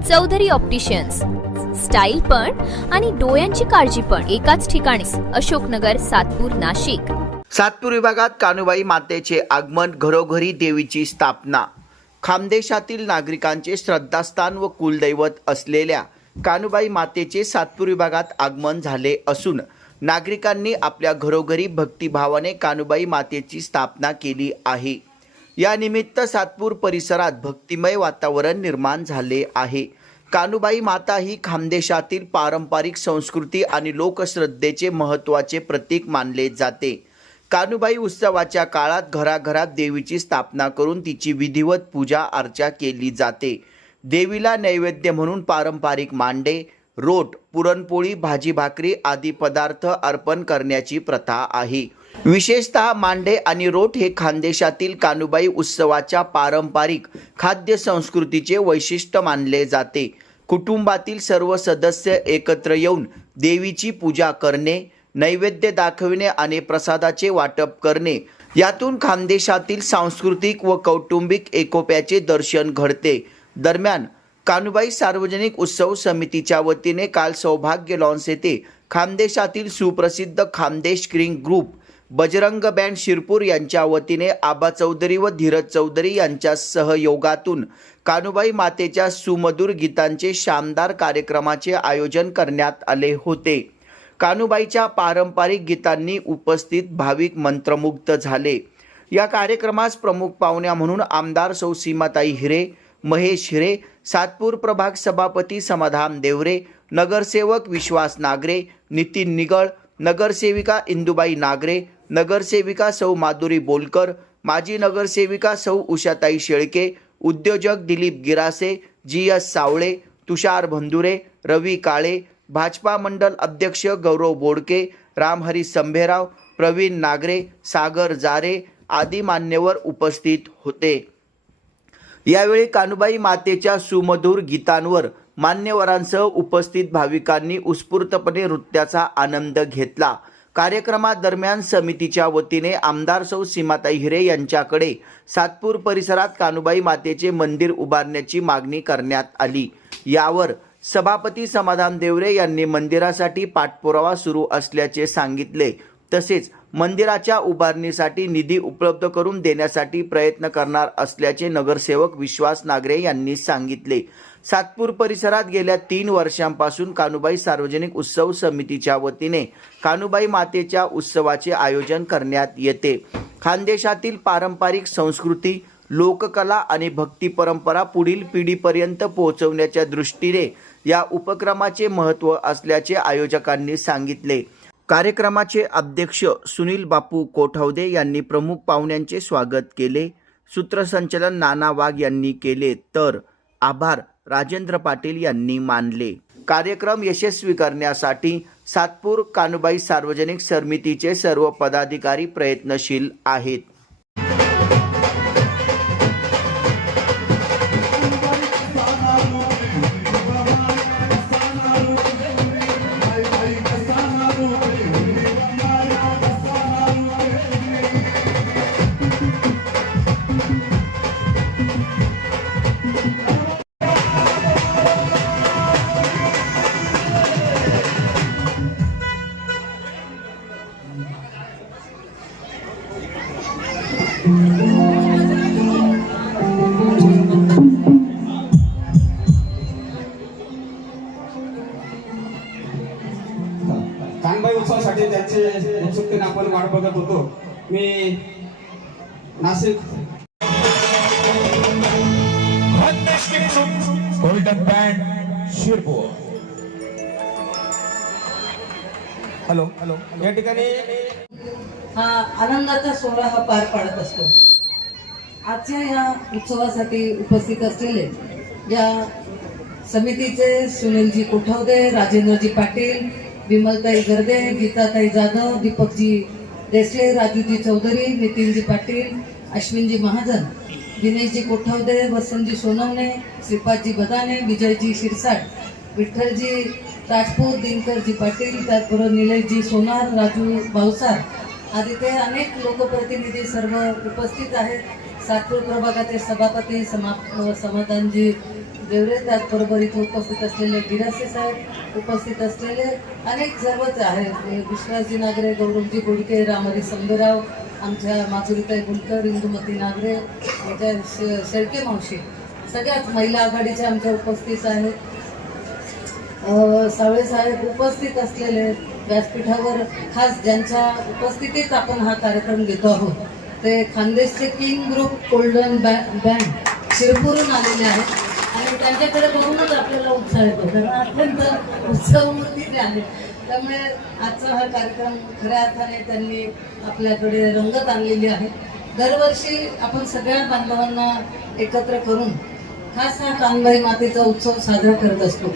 Chaudhari opticians, style पण आणि डोळ्यांची काळजी पण एकाच ठिकाणी. अशोकनगर, सातपूर, नाशिक. सातपूर विभागात कान्होबाई मातेचे आगमन, घरोघरी देवीची स्थापना. खानदेशातील नागरिकांचे श्रद्धास्थान व कुलदैवत असलेल्या कान्होबाई मातेचे सातपूर विभागात आगमन झाले असून नागरिकांनी आपल्या घरोघरी भक्तिभावाने कान्होबाई मातेची स्थापना केली आहे. या निमित्त सातपूर परिसरात भक्तिमय वातावरण निर्माण झाले आहे. कान्होबाई माता ही खानदेशातील पारंपरिक संस्कृती आणि लोकश्रद्धेचे महत्त्वाचे प्रतीक मानले जाते. कान्होबाई उत्सवाच्या काळात घराघरात देवीची स्थापना करून तिची विधिवत पूजा अर्चा केली जाते. देवीला नैवेद्य म्हणून पारंपरिक मांडे, रोट, पुरणपोळी, भाजी भाकरी आदी पदार्थ अर्पण करण्याची प्रथा आहे. विशेषतः मांडे आणि रोट हे खानदेशातील कान्होबाई उत्सवाच्या पारंपरिक खाद्य संस्कृतीचे वैशिष्ट्य मानले जाते. कुटुंबातील सर्व सदस्य एकत्र येऊन देवीची पूजा करणे, नैवेद्य दाखविणे आणि प्रसादाचे वाटप करणे यातून खानदेशातील सांस्कृतिक व कौटुंबिक एकोप्याचे दर्शन घडते. दरम्यान कान्होबाई सार्वजनिक उत्सव समितीच्या वतीने काल सौभाग्य लॉन्स येथे खानदेशातील सुप्रसिद्ध खानदेश क्रिंग ग्रुप, बजरंग बँड शिरपूर यांच्या वतीने आबा चौधरी व धीरज चौधरी यांच्या सहयोगातून कान्होबाई मातेच्या सुमधुर गीतांचे शानदार कार्यक्रमाचे आयोजन करण्यात आले होते. कान्होबाईच्या पारंपरिक गीतांनी उपस्थित भाविक मंत्रमुग्ध झाले. या कार्यक्रमास प्रमुख पाहुण्या म्हणून आमदार सौ सीमाताई हिरे, महेश हिरे, सातपूर प्रभाग सभापती समाधान देवरे, नगरसेवक विश्वास नागरे, नितीन निगळ, नगरसेविका इंदुबाई नागरे, नगरसेविका सौ माधुरी बोलकर, माजी नगरसेविका सौ उषाताई शेळके, उद्योजक दिलीप गिरासे, जी.एस. सावळे, तुषार भंदुरे, रवी काळे, भाजपा मंडल अध्यक्ष गौरव बोडके, रामहरी संभेराव, प्रवीण नागरे, सागर जारे आदी मान्यवर उपस्थित होते. यावेळी कान्होबाई मातेच्या सुमधुर गीतांवर मान्यवरांसह उपस्थित भाविकांनी उत्स्फूर्तपणे नृत्याचा आनंद घेतला. कार्यक्रमादरम्यान समितीच्या वतीने आमदार सौ सीमाताई हिरे यांच्याकडे सातपूर परिसरात कान्होबाई मातेचे मंदिर उभारण्याची मागणी करण्यात आली. यावर सभापती समाधान देवरे यांनी मंदिरासाठी पाठपुरावा सुरू असल्याचे सांगितले. तसेच मंदिराच्या उभारणीसाठी निधी उपलब्ध करून देण्यासाठी प्रयत्न करणार असल्याचे नगरसेवक विश्वास नागरे यांनी सांगितले. सातपूर परिसरात गेल्या 3 वर्षांपासून कान्होबाई सार्वजनिक उत्सव समितीच्या वतीने कान्होबाई मातेच्या उत्सवाचे आयोजन करण्यात येते. खानदेशातील पारंपरिक संस्कृती, लोककला आणि भक्ती परंपरा पुढील पिढीपर्यंत पोहोचवण्याच्या दृष्टीने या उपक्रमाचे महत्त्व असल्याचे आयोजकांनी सांगितले. कार्यक्रमाचे अध्यक्ष सुनील बापू कोठावदे यांनी प्रमुख पाहुण्यांचे स्वागत केले. सूत्रसंचालन नाना वाघ यांनी केले तर आभार राजेंद्र पाटील यांनी मानले. कार्यक्रम यशस्वी करण्यासाठी सातपूर कान्होबाई सार्वजनिक समितीचे सर्व पदाधिकारी प्रयत्नशील आहेत. कान्होबाई उत्सवासाठी त्यांचे उत्सुकतेने आपण वाट बघत होतो. मी Nashik golden band Shirpur. Hello hello या ठिकाणी हा आनंदाचा सोहळा हा पार पाडत असतो. आजच्या या उत्सवासाठी उपस्थित असलेले या समितीचे सुनीलजी कोठावदे, राजेंद्रजी पाटील, विमलताई गर्दे, गीताताई जाधव, दीपकजी देसले, राजूजी चौधरी, नितीनजी पाटील, अश्विनजी महाजन, दिनेशजी कोठावदे, वसंतजी सोनवणे, श्रीपादजी बदाने, विजयजी शिरसाट, विठ्ठलजी राजपूत, दिनकरजी पाटील, त्याचबरोबर निलेशजी सोनार, राजू भावसार आदी ते अनेक लोकप्रतिनिधी सर्व उपस्थित आहेत. सातपूर प्रभागाचे सभापती समाधानजी देवरे, त्याचबरोबर इथे उपस्थित असलेले गिरासे साहेब, उपस्थित असलेले अनेक सर्वच आहेत, विश्वासजी नागरे, गौरवजी गुडके, रामहरी संभेराव, आमच्या माधुरीताई बुलकर, इंदुमती नागरे, आमच्या शेळके मावशी, सगळ्याच महिला आघाडीच्या आमच्या उपस्थित आहेत, सावळे साहेब उपस्थित असलेले, व्यासपीठावर खास ज्यांच्या उपस्थितीत आपण हा कार्यक्रम घेतो आहोत ते खानदेशचे किंग ग्रुप गोल्डन बँड शिरपूरहून आलेले आहेत आणि त्यांच्याकडे बघूनच आपल्याला उत्साह येतो, कारण अत्यंत उत्सवमूर्ती आले. त्यामुळे आजचा हा कार्यक्रम खऱ्या अर्थाने त्यांनी आपल्याकडे रंगत आणलेली आहे. दरवर्षी आपण सगळ्या बांधवांना एकत्र करून खास हा कानबाई मातेचा उत्सव साजरा करत असतो.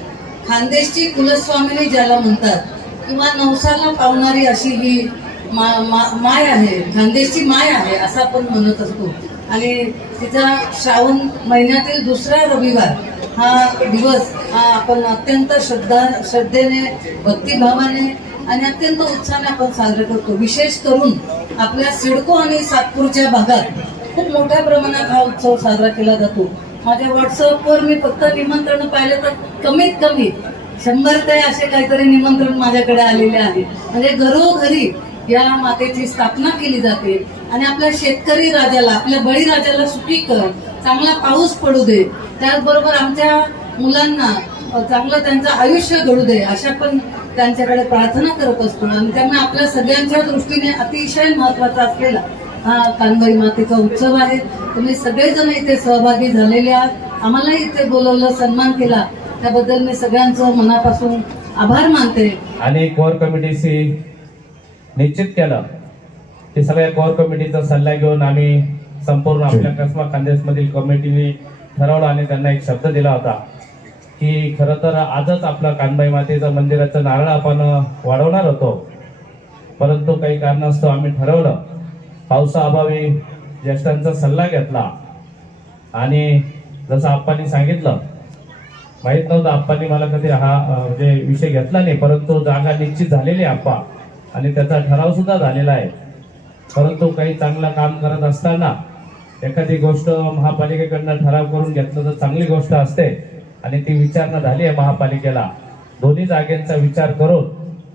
खानदेशची कुलस्वामिनी ज्याला म्हणतात किंवा नवसाला पावणारी अशी ही माय आहे, खानदेशची माय आहे असं आपण म्हणत असतो. आणि तिचा श्रावण महिन्यातील दुसरा रविवार हा दिवस हा आपण अत्यंत श्रद्धेने, भक्तिभावाने आणि अत्यंत उत्साहाने आपण साजरा करतो. विशेष करून आपल्या सिडको आणि सातपूरच्या भागात खूप मोठ्या प्रमाणात हा उत्सव साजरा केला जातो. माझ्या व्हॉट्सअपवर मी फक्त निमंत्रण पाहिलं तर कमीत कमी 100 ते असे काहीतरी निमंत्रण माझ्याकडे आलेले आहेत. म्हणजे घरोघरी या मातेची स्थापना केली जाते आणि आपल्या शेतकरी राजाला, आपल्या बळीराजाला सुखी कर, चांगला पाऊस पडू दे, त्याचबरोबर आमच्या मुलांना चांगलं त्यांचं आयुष्य घडू दे अशा पण त्यांच्याकडे प्रार्थना करत असतो. आणि त्यामुळे आपल्या सगळ्यांच्या दृष्टीने अतिशय महत्वाचा असलेला हा कानबाई मातेचा उत्सव आहे. तुम्ही सगळेजण इथे सहभागी झालेले आहात, आम्हाला इथे बोलवलं, सन्मान केला, त्याबद्दल मी सगळ्यांचं मनापासून आभार मानते. आणि कोर कमिटीशी निश्चित केलं की सगळ्या कोर कमिटीचा सल्ला घेऊन आम्ही संपूर्ण आपल्या कसबा खानदेशमधील कमिटीने ठरवलं आणि त्यांना एक शब्द दिला होता की खरं तर आजच आपलं कानबाई मातेचं मंदिराचं नारळ आपण वाढवणार होतो, परंतु काही कारणास्तव आम्ही ठरवलं, पावसाअभावी ज्येष्ठांचा सल्ला घेतला आणि जसं आप्पांनी सांगितलं, माहित नव्हतं आप्पांनी मला कधी हा म्हणजे विषय घेतला नाही, परंतु जागा निश्चित झालेली आप्पा आणि त्याचा ठराव सुद्धा झालेला आहे. परंतु काही चांगलं काम करत असताना एखादी गोष्ट महापालिकेकडनं ठराव करून घेतलं तर चांगली गोष्ट असते आणि ती विचारणा झाली आहे महापालिकेला. दोन्ही जागेंचा विचार करून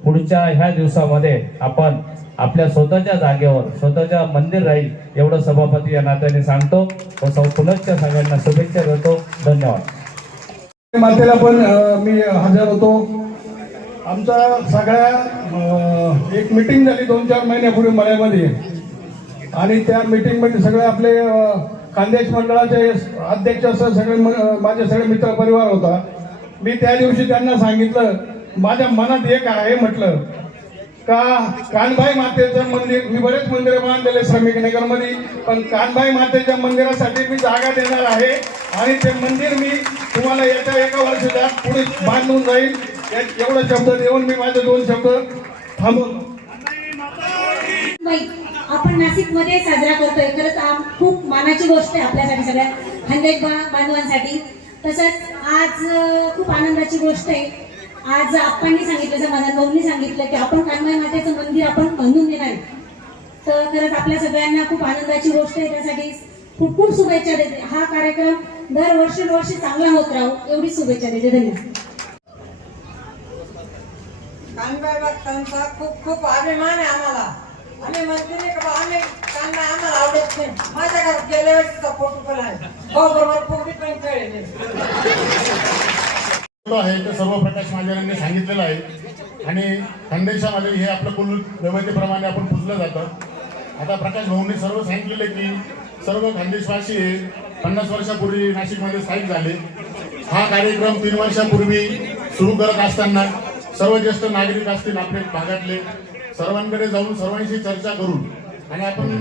पुढच्या ह्या दिवसामध्ये आपण आपल्या स्वतःच्या जागेवर स्वतःच्या मंदिर राहील एवढं सभापती या नात्याने सांगतो व पुनश्च सगळ्यांना शुभेच्छा देतो. धन्यवाद. मातेला पण मी हजर होतो. आमचा सगळ्या एक मीटिंग झाली 2-4 महिन्यापूर्वी मळ्यामध्ये आणि त्या मीटिंगमध्ये सगळे आपले खानदेश मंडळाचे अध्यक्षासह सगळे माझे सगळे मित्र परिवार होता. मी त्या दिवशी त्यांना सांगितलं, माझ्या मनात एक आहे म्हटलं का कानबाई मातेचं मंदिर, मी बरेच मंदिरं बांधलेले श्रमिक नगरमध्ये, पण कानबाई मातेच्या मंदिरासाठी मी जागा देणार आहे आणि ते मंदिर मी तुम्हाला येत्या 1 वर्षात पुढे बांधून जाईल. एवढा शब्द देऊन मी माझे 2 शब्द थांबवतो. आपण नाशिकमध्ये साजरा करतोय, खरंच खूप मानाची गोष्ट आहे आपल्यासाठी, सगळ्या खानदेश बांधवांसाठी. तसंच आज खूप आनंदाची गोष्ट आहे, आज आप्पांनी सांगितलं, समाधान भाऊंनी सांगितलं की आपण कानबाई मातेचं मंदिर आपण बांधून देणार आहे. तर खरंच आपल्या सगळ्यांना खूप आनंदाची गोष्ट आहे, त्यासाठी खूप खूप शुभेच्छा देते. हा कार्यक्रम दरवर्षी चांगला होत राहू एवढी शुभेच्छा देते. धन्यवाद. कानबाई भक्तांचा खूप खूप अभिमान आहे आम्हाला. आम्ही म्हणते नाही का आम्ही कानबाई आम्हाला आवडत नाही. माझ्या घरात गेल्या वेळेसचा फोटो पण आहे, बरोबर फुगडी पण खेळले आहे ते सर्व प्रकाश महाजनांनी सांगितलेलं आहे आणि खानदेशामध्ये हे आपलं कुल देवतेप्रमाणे आपण पूजलं जातं. आता प्रकाश भाऊंनी सर्व सांगितलेले की सर्व खानदेशवासी 50 वर्षापूर्वी नाशिकमध्ये स्थायिक झाले. हा कार्यक्रम 3 वर्षापूर्वी सुरू करत असताना सर्व ज्येष्ठ नागरिक असतील आपल्या भागातले सर्वांकडे जाऊन सर्वांशी चर्चा करून आणि आपण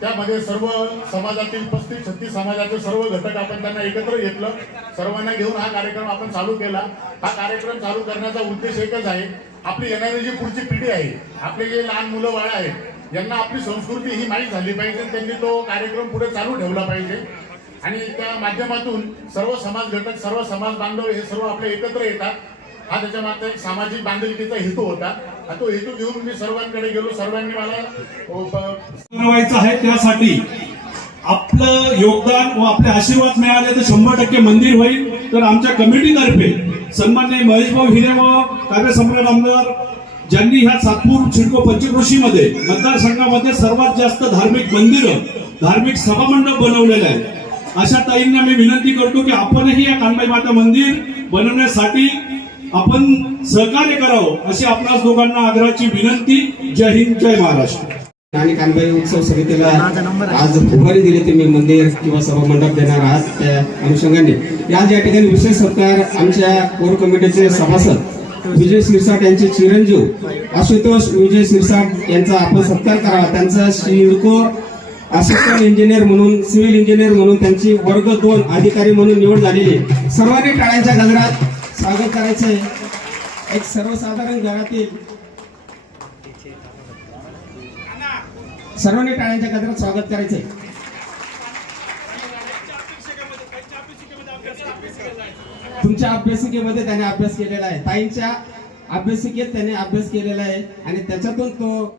त्यामध्ये सर्व समाजातील 35-36 समाजाचे सर्व घटक आपण त्यांना एकत्र घेतलं, सर्वांना घेऊन हा कार्यक्रम आपण चालू केला. हा कार्यक्रम चालू करण्याचा उद्देश एकच आहे, आपली येणारी जी पुढची पिढी आहे, आपले जे लहान मुलं बाळ आहेत यांना आपली संस्कृती ही माहीत झाली पाहिजे, त्यांनी तो कार्यक्रम पुढे चालू ठेवला पाहिजे आणि त्या माध्यमातून सर्व समाज घटक, सर्व समाज बांधव हे सर्व आपले एकत्र येतात. हा त्याच्या मागचा एक सामाजिक बांधिलकीचा हेतू होता. तो हेतू घेऊन मी सर्वांकडे गेलो, सर्वांनी मला आहे. त्यासाठी आपलं योगदान व आपले आशीर्वाद मिळाले तर 100% मंदिर होईल. तर आमच्या कमिटीतर्फे सन्माननीय महेशभाऊ हिरे व कार्यसम्राट आमदार ज्यांनी ह्या सातपूर सिडको पंचक्रोशीमध्ये मतदारसंघामध्ये सर्वात जास्त धार्मिक मंदिरं, धार्मिक सभामंडप बनवलेले आहे, अशा ताईंना मी विनंती करतो की आपणही या कानबाई माता मंदिर बनवण्यासाठी आपण सहकार्य करावं, अशी आपणास दोघांना आग्रहाची विनंती. जय हिंद, जय महाराष्ट्र. आणि कानबाई उत्सव समितीला आज उभारी दिली तुम्ही मंदिर किंवा सभा मंडप देणार आहात, त्या अनुषंगाने आज या ठिकाणी विशेष सत्कार आमच्या कोर कमिटीचे सभासद विजय शिरसाट यांचे चिरंजीव आशुतोष विजय शिरसाट यांचा आपण सत्कार करावा. त्यांचा सिडको असिस्टंट इंजिनियर म्हणून, सिव्हिल इंजिनियर म्हणून त्यांची वर्ग 2 अधिकारी म्हणून निवड झालेली. सर्वांनी टाळ्यांच्या गजरात स्वागत करायचंय. एक सर्वसाधारण घरातील सर्वांनी टाळ्यांच्या गजरात स्वागत करायचंय. तुमच्या अभ्यासिकेमध्ये त्याने अभ्यास केलेला आहे, ताईंच्या अभ्यासिकेत त्याने अभ्यास केलेला आहे आणि त्याच्यातून तो